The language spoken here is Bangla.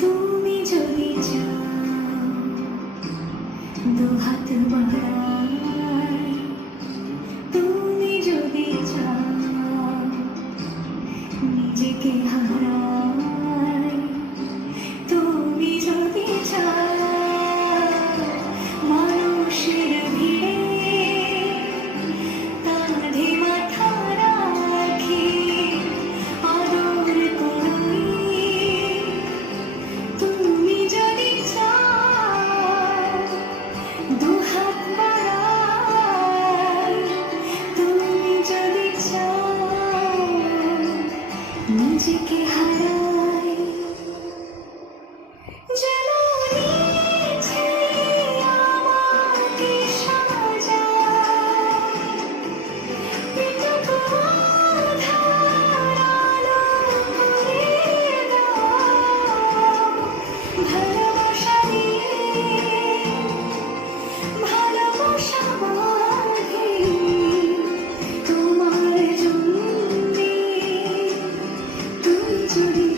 তুমি যদি চাও দুহাত বাড়াই, তুমি যদি চাও নিজেকে হারাই, তুমি যদি চাও মানুষের ভিড়ে কাঁধে মাথা রাখি আদর করি, তুমি যদি চাও দুহাত বাড়াই, তুমি যদি চাও নিজেকে হারাই, যেমন ইচ্ছে আমাকে সাজাও, এটুকু আধার আলো করে দাও, ভালোবাসা দিয়ে ভালোবাসা বাঁধি তোমার জন্যে, তুমি যদি